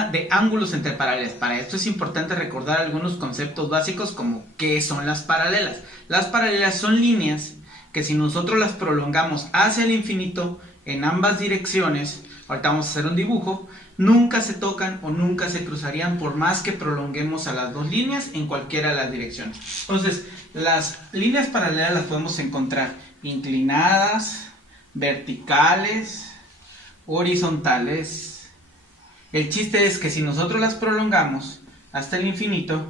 tema de ángulos entre paralelas. Para esto es importante recordar algunos conceptos básicos como qué son las paralelas. Las paralelas son líneas que si nosotros las prolongamos hacia el infinito en ambas direcciones, ahorita vamos a hacer un dibujo, nunca se tocan o nunca se cruzarían por más que prolonguemos a las dos líneas en cualquiera de las direcciones. Entonces, las líneas paralelas las podemos encontrar inclinadas, verticales, horizontales. El chiste es que si nosotros las prolongamos hasta el infinito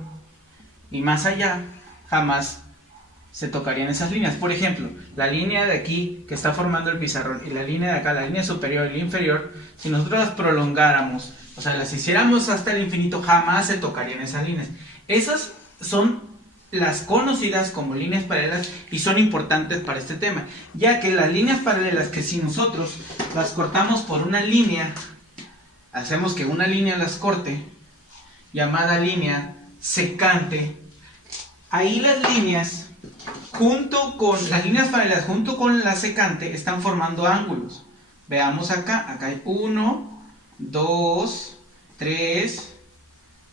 y más allá, jamás se tocarían esas líneas. Por ejemplo, la línea de aquí que está formando el pizarrón y la línea de acá, la línea superior y la inferior, si nosotros las prolongáramos, o sea, las hiciéramos hasta el infinito, jamás se tocarían esas líneas. Esas son las conocidas como líneas paralelas y son importantes para este tema, ya que las líneas paralelas que si nosotros las cortamos por una línea, hacemos que una línea las corte, llamada línea secante, ahí las líneas las líneas paralelas junto con la secante están formando ángulos. Veamos acá hay 1, 2, 3,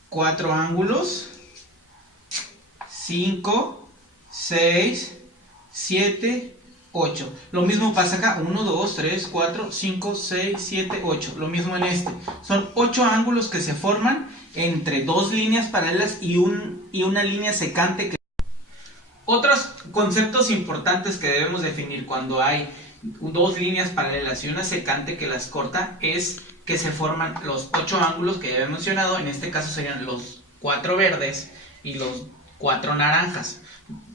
4 ángulos, 5, 6, 7, 8. Lo mismo pasa acá, 1, 2, 3, 4, 5, 6, 7, 8. Lo mismo en este. Son 8 ángulos que se forman entre dos líneas paralelas y una línea secante. Otros conceptos importantes que debemos definir cuando hay dos líneas paralelas y una secante que las corta es que se forman los 8 ángulos que ya he mencionado. En este caso serían los 4 verdes y los 4 naranjas.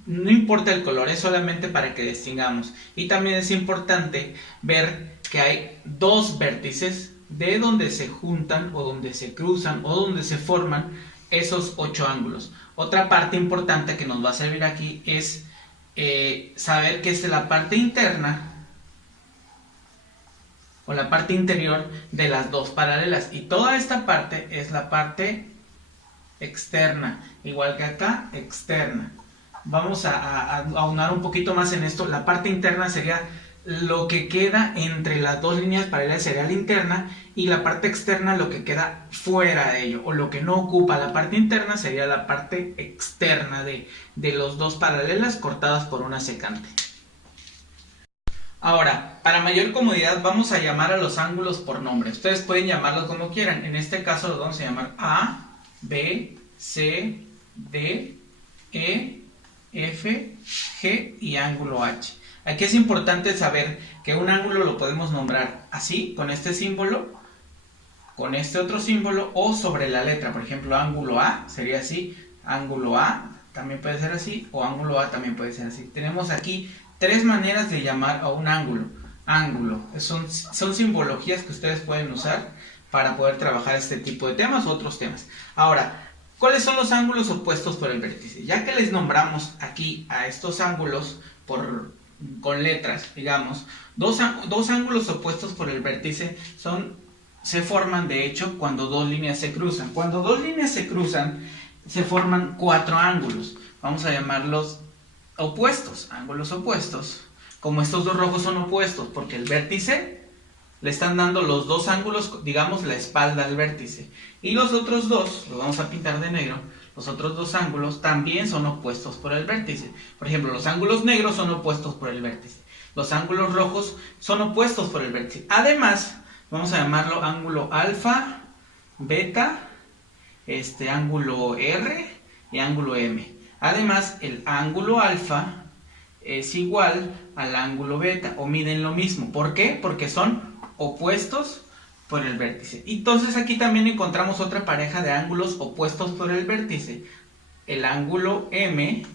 No importa el color, es solamente para que distingamos. Y también es importante ver que hay dos vértices de donde se juntan o donde se cruzan o donde se forman esos 8 ángulos. Otra parte importante que nos va a servir aquí es saber que es la parte interna o la parte interior de las dos paralelas, y toda esta parte es la parte externa, igual que acá, externa. Vamos a aunar un poquito más en esto. La parte interna sería lo que queda entre las dos líneas paralelas, sería la interna, y la parte externa lo que queda fuera de ello, o lo que no ocupa. La parte interna sería la parte externa de los dos paralelas cortadas por una secante. Ahora, para mayor comodidad vamos a llamar a los ángulos por nombre. Ustedes pueden llamarlos como quieran. En este caso los vamos a llamar A, B, C, D, E, F, G y ángulo H. Aquí es importante saber que un ángulo lo podemos nombrar así, con este símbolo, con este otro símbolo, o sobre la letra. Por ejemplo, ángulo A sería así, ángulo A también puede ser así, o ángulo A también puede ser así. Tenemos aquí 3 maneras de llamar a un ángulo. Son simbologías que ustedes pueden usar para poder trabajar este tipo de temas o otros temas. Ahora, ¿cuáles son los ángulos opuestos por el vértice? Ya que les nombramos aquí a estos ángulos con letras, digamos, dos ángulos opuestos por el vértice se forman de hecho cuando dos líneas se cruzan. Cuando dos líneas se cruzan, se forman 4 ángulos. Vamos a llamarlos opuestos, ángulos opuestos. Como estos dos rojos son opuestos, porque el vértice le están dando los dos ángulos, digamos, la espalda al vértice. Y los otros dos, los vamos a pintar de negro, los otros dos ángulos también son opuestos por el vértice. Por ejemplo, los ángulos negros son opuestos por el vértice. Los ángulos rojos son opuestos por el vértice. Además, vamos a llamarlo ángulo alfa, beta, ángulo R y ángulo M. Además, el ángulo alfa es igual al ángulo beta, o miden lo mismo. ¿Por qué? Porque son opuestos por el vértice. Entonces aquí también encontramos otra pareja de ángulos opuestos por el vértice, el ángulo M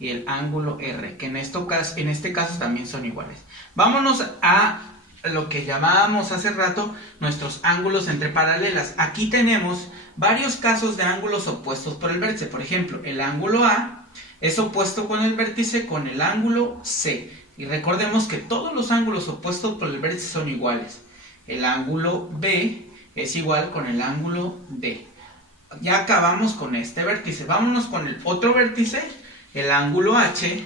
y el ángulo R, que en este caso también son iguales. Vámonos a lo que llamábamos hace rato nuestros ángulos entre paralelas. Aquí tenemos varios casos de ángulos opuestos por el vértice. Por ejemplo, el ángulo A es opuesto con el vértice con el ángulo C. Y recordemos que todos los ángulos opuestos por el vértice son iguales. El ángulo B es igual con el ángulo D. Ya acabamos con este vértice. Vámonos con el otro vértice, el ángulo H.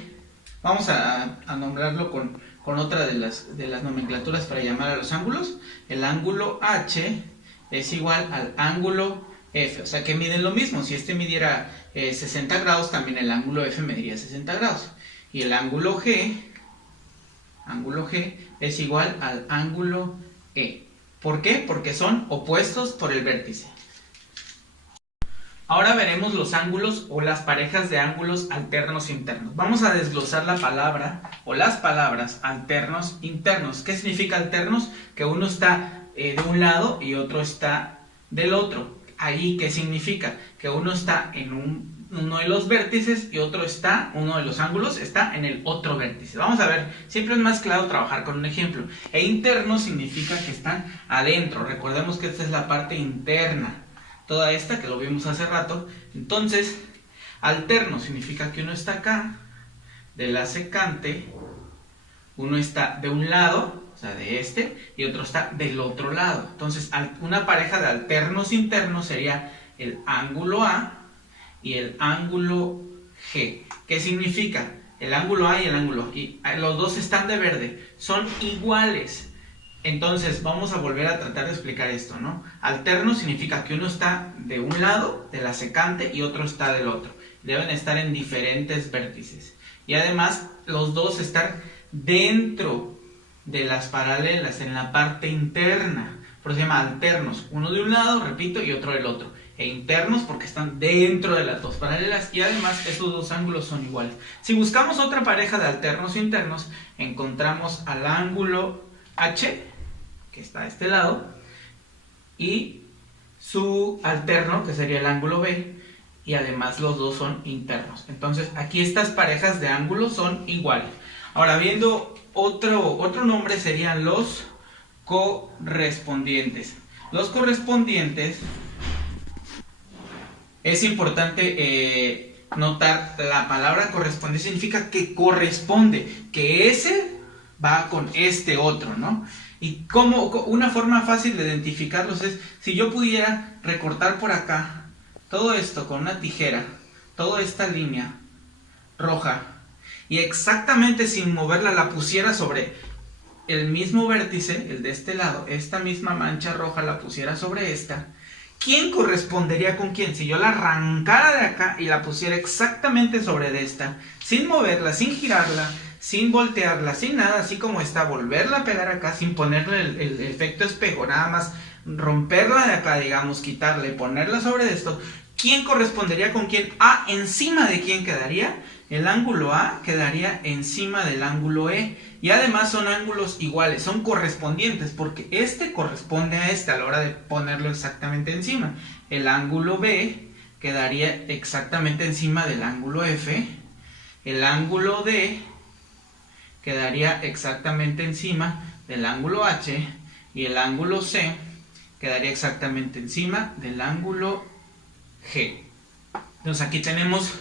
Vamos a nombrarlo con otra de las nomenclaturas para llamar a los ángulos. El ángulo H es igual al ángulo F. O sea que miden lo mismo. Si este midiera 60 grados, también el ángulo F mediría 60 grados. Y el ángulo G es igual al ángulo E. ¿Por qué? Porque son opuestos por el vértice. Ahora veremos los ángulos o las parejas de ángulos alternos internos. Vamos a desglosar la palabra o las palabras alternos internos. ¿Qué significa alternos? Que uno está de un lado y otro está del otro. Ahí, ¿qué significa? Que uno está en uno de los vértices y uno de los ángulos está en el otro vértice. Vamos a ver, siempre es más claro trabajar con un ejemplo. E interno significa que están adentro. Recordemos que esta es la parte interna. Toda esta que lo vimos hace rato. Entonces, alterno significa que uno está acá, de la secante, uno está de un lado, o sea, de este, y otro está del otro lado. Entonces, una pareja de alternos internos sería el ángulo A y el ángulo G. ¿Qué significa? El ángulo A y el ángulo G. Y los dos están de verde, son iguales. Entonces, vamos a volver a tratar de explicar esto, ¿no? Alterno significa que uno está de un lado, de la secante, y otro está del otro. Deben estar en diferentes vértices. Y además, los dos están dentro de las paralelas, en la parte interna. Por eso se llama alternos. Uno de un lado, repito, y otro del otro. E internos porque están dentro de las dos paralelas. Y además, estos dos ángulos son iguales. Si buscamos otra pareja de alternos internos, encontramos al ángulo H, que está a este lado, y su alterno, que sería el ángulo B, y además los dos son internos. Entonces, aquí estas parejas de ángulos son iguales. Ahora, viendo otro nombre serían los correspondientes. Los correspondientes, es importante notar, la palabra corresponde significa que corresponde, que ese va con este otro, ¿no? Y una forma fácil de identificarlos es, si yo pudiera recortar por acá todo esto con una tijera, toda esta línea roja, y exactamente sin moverla la pusiera sobre el mismo vértice, el de este lado, esta misma mancha roja la pusiera sobre esta, ¿quién correspondería con quién? Si yo la arrancara de acá y la pusiera exactamente sobre de esta, sin moverla, sin girarla, sin voltearla, sin nada, así como está, volverla a pegar acá, sin ponerle el efecto espejo, nada más romperla de acá, digamos, quitarla y ponerla sobre esto, ¿quién correspondería con quién? Encima de quién quedaría, el ángulo A quedaría encima del ángulo E, y además son ángulos iguales, son correspondientes, porque este corresponde a este a la hora de ponerlo exactamente encima. El ángulo B quedaría exactamente encima del ángulo F, el ángulo D quedaría exactamente encima del ángulo H, y el ángulo C quedaría exactamente encima del ángulo G. Entonces aquí tenemos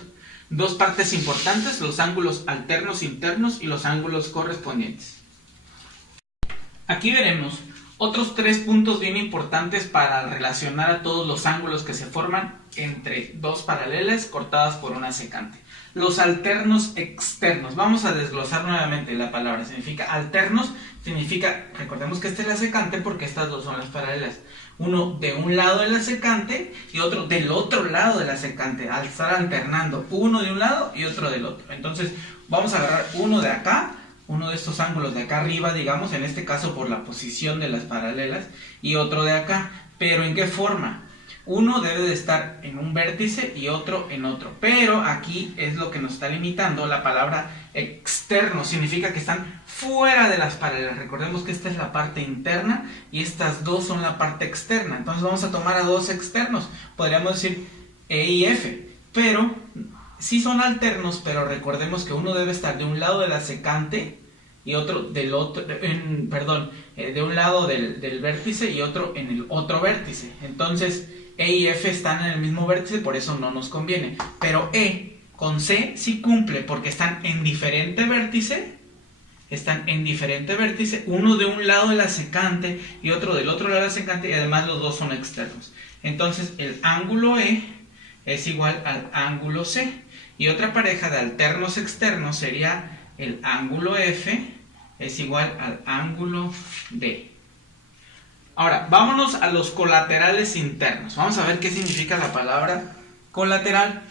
dos partes importantes, los ángulos alternos internos y los ángulos correspondientes. Aquí veremos otros tres puntos bien importantes para relacionar a todos los ángulos que se forman entre dos paralelas cortadas por una secante. Los alternos externos. Vamos a desglosar nuevamente la palabra. Significa alternos, significa, recordemos que esta es la secante porque estas dos son las paralelas. Uno de un lado de la secante y otro del otro lado de la secante, al estar alternando uno de un lado y otro del otro. Entonces vamos a agarrar uno de acá, uno de estos ángulos de acá arriba, digamos, en este caso por la posición de las paralelas, y otro de acá. Pero ¿en qué forma? Uno debe de estar en un vértice y otro en otro. Pero aquí es lo que nos está limitando. La palabra externo significa que están fuera de las paralelas. Recordemos que esta es la parte interna y estas dos son la parte externa. Entonces vamos a tomar a dos externos. Podríamos decir E y F. Pero sí son alternos, pero recordemos que uno debe estar de un lado de la secante y otro del otro, de un lado del vértice y otro en el otro vértice. Entonces E y F están en el mismo vértice, por eso no nos conviene. Pero E con C sí cumple, porque están en diferente vértice. Están en diferente vértice, uno de un lado de la secante y otro del otro lado de la secante, y además los dos son externos. Entonces el ángulo E es igual al ángulo C. Y otra pareja de alternos externos sería el ángulo F es igual al ángulo D. Ahora, vámonos a los colaterales internos. Vamos a ver qué significa la palabra colateral.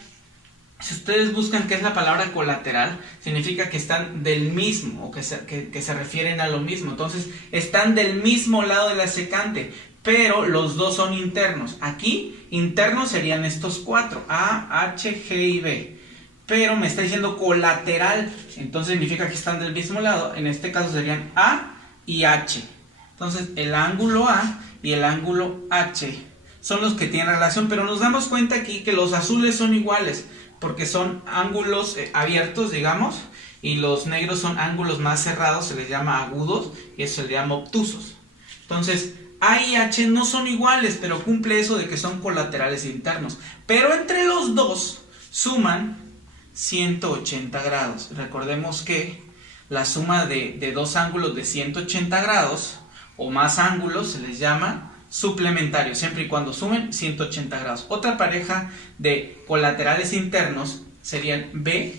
Si ustedes buscan qué es la palabra colateral, significa que están del mismo, o que se refieren a lo mismo. Entonces, están del mismo lado de la secante, pero los dos son internos. Aquí, internos serían estos cuatro, A, H, G y B. Pero me está diciendo colateral, entonces significa que están del mismo lado. En este caso serían A y H. Entonces, el ángulo A y el ángulo H son los que tienen relación, pero nos damos cuenta aquí que los azules son iguales, porque son ángulos abiertos, digamos, y los negros son ángulos más cerrados, se les llama agudos, y eso se les llama obtusos. Entonces, A y H no son iguales, pero cumple eso de que son colaterales internos. Pero entre los dos suman 180 grados. Recordemos que la suma de dos ángulos de 180 grados, o más ángulos, se les llama suplementario, siempre y cuando sumen 180 grados. Otra pareja de colaterales internos serían B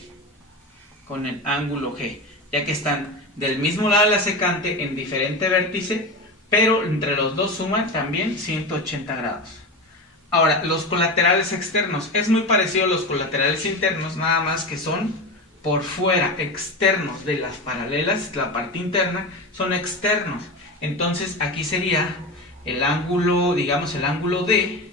con el ángulo G, ya que están del mismo lado de la secante en diferente vértice, pero entre los dos suman también 180 grados. Ahora, los colaterales externos es muy parecido a los colaterales internos, nada más que son por fuera, externos de las paralelas, la parte interna, son externos. Entonces aquí sería el ángulo, digamos el ángulo D.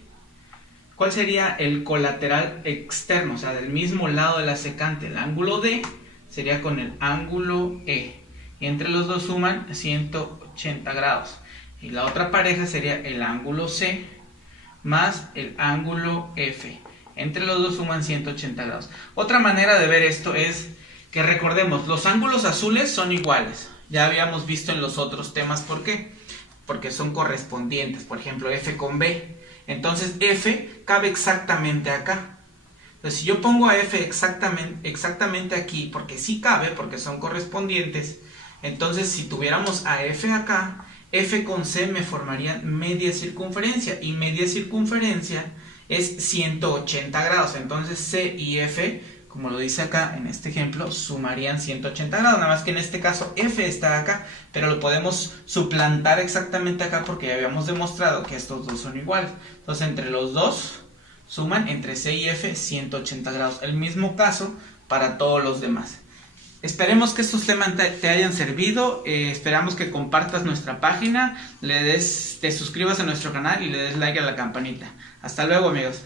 ¿Cuál sería el colateral externo? O sea, del mismo lado de la secante. El ángulo D sería con el ángulo E. Y entre los dos suman 180 grados. Y la otra pareja sería el ángulo C más el ángulo F. Entre los dos suman 180 grados. Otra manera de ver esto es que recordemos, los ángulos azules son iguales. Ya habíamos visto en los otros temas por qué. Porque son correspondientes, por ejemplo F con B. Entonces F cabe exactamente acá. Entonces si yo pongo a F exactamente aquí, porque sí cabe, porque son correspondientes, entonces si tuviéramos a F acá, F con C me formarían media circunferencia, y media circunferencia es 180 grados. Entonces C y F, como lo dice acá en este ejemplo, sumarían 180 grados, nada más que en este caso F está acá, pero lo podemos suplantar exactamente acá porque ya habíamos demostrado que estos dos son iguales. Entonces entre los dos suman, entre C y F, 180 grados. El mismo caso para todos los demás. Esperemos que estos temas te hayan servido, esperamos que compartas nuestra página, te suscribas a nuestro canal y le des like a la campanita. Hasta luego, amigos.